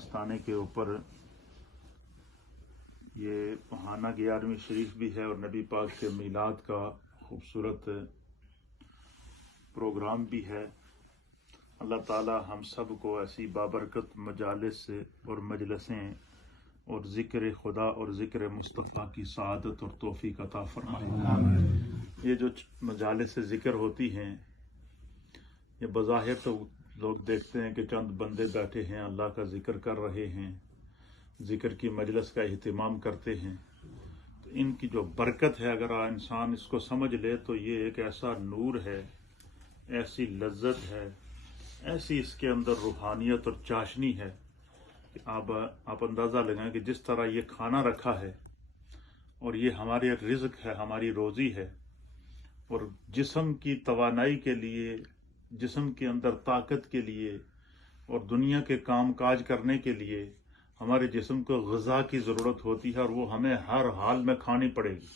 आस्थाने के ऊपर ये बहाना 11वीं शरीफ भी है और नबी पाक के मीलाद का खूबसूरत प्रोग्राम भी है। अल्लाह ताला हम सब को ऐसी बाबरकत मजालिस और मजलसें और ज़िक्र खुदा और ज़िक्र मुस्तफ़ा की सआदत और तौफीक अता फरमाए। ये जो मजालिस ज़िक्र होती हैं, ये बज़ाहिर तो लोग देखते हैं कि चंद बंदे बैठे हैं, अल्लाह का ज़िक्र कर रहे हैं, ज़िक्र की मजलिस का एहतिमाम करते हैं। तो इनकी जो बरकत है, अगर इंसान इसको समझ ले तो ये एक ऐसा नूर है, ऐसी लज्जत है, ऐसी इसके अंदर रूहानियत और चाशनी है कि आप अंदाज़ा लगाएं कि जिस तरह ये खाना रखा है और ये हमारे रिज़्क है, हमारी रोज़ी है, और जिस्म की तवानाई के लिए, जिस्म के अंदर ताकत के लिए और दुनिया के काम काज करने के लिए हमारे जिस्म को ग़िज़ा की ज़रूरत होती है और वो हमें हर हाल में खानी पड़ेगी।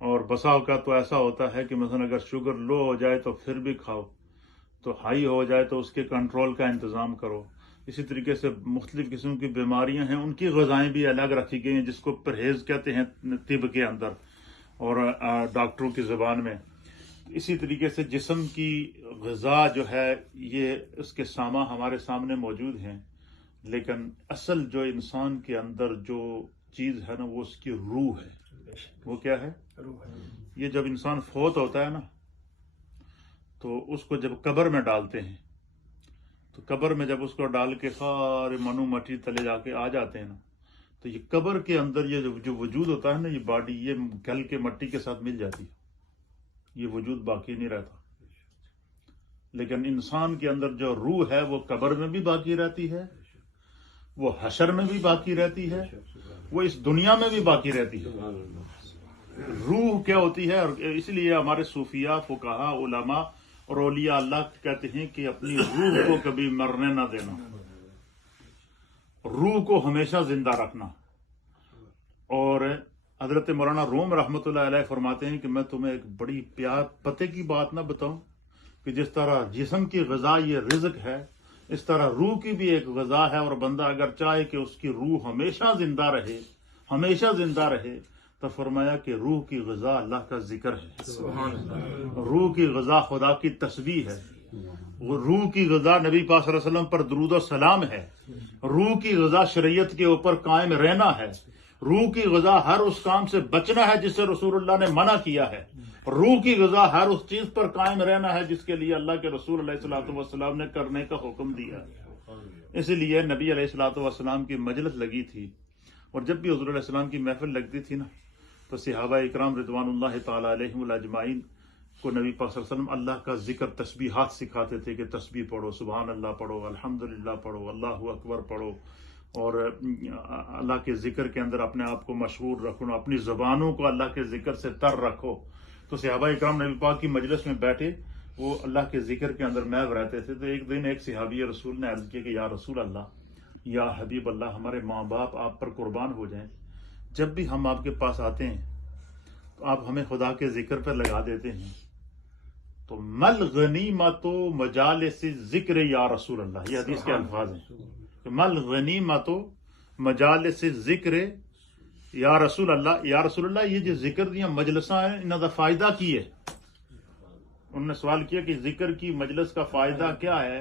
और बसाव का तो ऐसा होता है कि मसलन अगर शुगर लो हो जाए तो फिर भी खाओ, तो हाई हो जाए तो उसके कंट्रोल का इंतज़ाम करो। इसी तरीके से मुख्तलिफ़ किस्म की बीमारियां हैं, उनकी ग़िज़ाएँ भी अलग रखी गई हैं, जिसको परहेज़ कहते हैं तिब के अंदर और डॉक्टरों की ज़बान में। इसी तरीके से जिस्म की ग़िज़ा जो है, ये उसके सामा हमारे सामने मौजूद हैं, लेकिन असल जो इंसान के अंदर जो चीज़ है ना, वो उसकी रूह है। वो क्या है? ये जब इंसान फौत होता है ना, तो उसको जब कब्र में डालते हैं, तो कब्र में जब उसको डाल के सारे मनु मटी तले जाके आ जाते हैं ना, तो ये कब्र के अंदर ये जो वजूद होता है ना, ये बॉडी ये गल के मट्टी के साथ मिल जाती है, ये वजूद बाकी नहीं रहता। लेकिन इंसान के अंदर जो रूह है वो कब्र में भी बाकी रहती है, वो हशर में भी बाकी रहती है, वो इस दुनिया में भी बाकी रहती है। रूह क्या होती है? और इसलिए हमारे सूफिया, फुकाहा, उलमा और औलिया अल्लाह कहते हैं कि अपनी रूह को कभी मरने ना देना, रूह को हमेशा जिंदा रखना। और हजरत मौलाना रूम रहमतुल्लाह अलैह फरमाते हैं कि मैं तुम्हें एक बड़ी प्यार पते की बात ना बताऊं कि जिस तरह जिस्म की ग़िज़ा ये रिज़्क है, इस तरह रूह की भी एक ग़िज़ा है। और बंदा अगर चाहे कि उसकी रूह हमेशा जिंदा रहे, हमेशा जिंदा रहे, तो फरमाया कि रूह की ग़िज़ा अल्लाह का जिक्र है, रूह की ग़िज़ा खुदा की तस्बीह है, वो रूह की ग़िज़ा नबी पाक सल्लल्लाहु अलैहि वसल्लम पर दुरूद और सलाम है, रूह की ग़िज़ा शरीयत के ऊपर कायम रहना है, रूह की ग़िज़ा हर उस काम से बचना है जिससे रसूलुल्लाह ने मना किया है, रूह की ग़िज़ा हर उस चीज पर कायम रहना है जिसके लिए अल्लाह के रसूल अलैहिस्सलातु वस्सलाम ने करने का हुक्म दिया। इसलिए नबी अलैहिस्सलातु वस्सलाम की मजलिस लगी थी, और जब भी हुज़ूर अलैहिस्सलाम की महफिल लगती थी ना, तो सहाबा इकराम रिज़वानुल्लाहि ताला अलैहिम अजमाइन को नबी पाक सल्लल्लाहु अलैहि वसल्लम अल्लाह का जिक्र तस्बीहात सिखाते थे कि तस्बीह पढ़ो, सुभान अल्लाह पढ़ो, अल्हम्दुलिल्लाह पढ़ो, अल्लाहु अकबर पढ़ो, और अल्लाह के जिक्र के अंदर अपने आप को मशहूर रखो, अपनी ज़बानों को अल्लाह के जिक्र से तर रखो। तो सहाबा इकराम नबी पाक की मजलिस में बैठे, वो अल्लाह के जिक्र के अंदर महव रहते थे। तो एक दिन एक सहाबी रसूल ने अर्ज किया कि या रसूल अल्लाह, या हबीब अल्लाह, हमारे माँ बाप आप पर कुर्बान हो जाएं, जब भी हम आपके पास आते हैं तो आप हमें खुदा के जिक्र पर लगा देते हैं, तो मल गनीमतो मजालिस जिक्र या रसूल अल्लाह, ये हदीस के अल्फाज हैं। मल गनीमतो मजालिस जिक्र या रसूल अल्लाह, या रसूल अल्लाह, ये जो जिक्र दियां मजलिसां हैं, इन्हां दा फायदा की है? उन्होंने सवाल किया कि जिक्र की मजलिस का फायदा क्या है?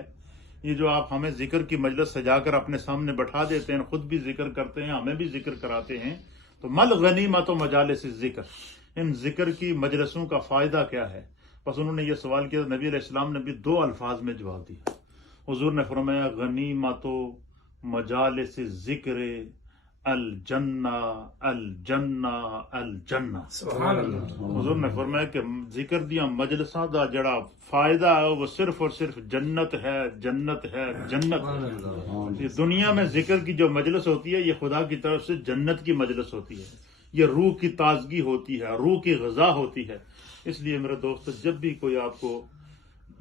ये जो आप हमें जिक्र की मजलिस सजाकर अपने सामने बैठा देते हैं, खुद भी जिक्र करते हैं, हमें भी जिक्र कराते हैं, तो मल गनीमतो मजालिस जिक्र, इन जिक्र की मजलिसों का फायदा क्या है? बस उन्होंने ये सवाल किया, नबी अलैहिस्सलाम ने भी दो अल्फाज में जवाब दिया। हुजूर ने फरमाया गनीमतो मजालिस जिक्र अल जन्ना अल जन्ना अल जन्ना। हुजूर ने फरमाया कि जिक्र दियां मजलिसां दा जड़ा फायदा है वो सिर्फ और सिर्फ जन्नत है, जन्नत है, जन्नत। ये दुनिया में जिक्र की जो मजलिस होती है, ये खुदा की तरफ से जन्नत की मजलिस होती है, ये रूह की ताजगी होती है, रूह की ग़िज़ा होती है। इसलिए मेरे दोस्त, जब भी कोई आपको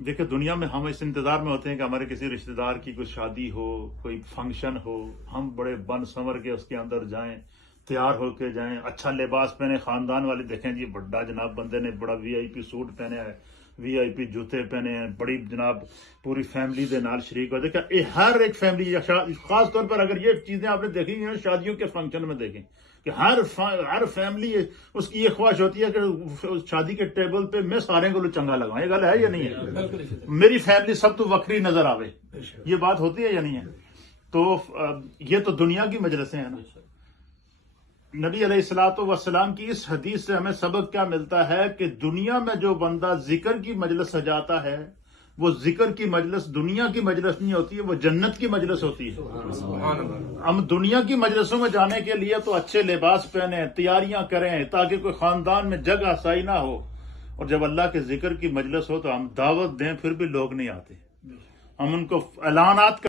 देखिए, दुनिया में हम इस इंतजार में होते हैं कि हमारे किसी रिश्तेदार की कोई शादी हो, कोई फंक्शन हो, हम बड़े बन संवर के उसके अंदर जाएं, तैयार होके जाएं, अच्छा लिबास पहने, खानदान वाले देखें जी बड़ा जनाब बंदे ने बड़ा VIP सूट पहने है, VIP جوتے پہنے ہیں, بڑی جناب پوری فیملی دے نال شریک ہو. دیکھا ہر ایک فیملی, خاص طور پر اگر یہ چیزیں آپ نے دیکھی ہیں شادیوں کے فنکشن میں دیکھیں کہ ہر فیملی اس کی یہ خواہش ہوتی ہے کہ شادی کے ٹیبل پہ میں سارے کو چنگا لگاؤں. یہ گل ہے یا نہیں ہے؟ میری فیملی سب تو وکری نظر آوے, یہ بات ہوتی ہے یا نہیں ہے؟ تو یہ تو دنیا کی مجلسیں ہیں نا. نبی علیہ الصلوۃ والسلام کی اس حدیث سے ہمیں سبق کیا ملتا ہے کہ دنیا میں جو بندہ ذکر کی مجلس سجاتا ہے وہ ذکر کی مجلس دنیا کی مجلس نہیں ہوتی ہے, وہ جنت کی مجلس ہوتی ہے. ہم دنیا کی مجلسوں میں جانے کے لیے تو اچھے لباس پہنیں, تیاریاں کریں تاکہ کوئی خاندان میں جگ آسائی نہ ہو, اور جب اللہ کے ذکر کی مجلس ہو تو ہم دعوت دیں پھر بھی لوگ نہیں آتے. ہم ان کو اعلانات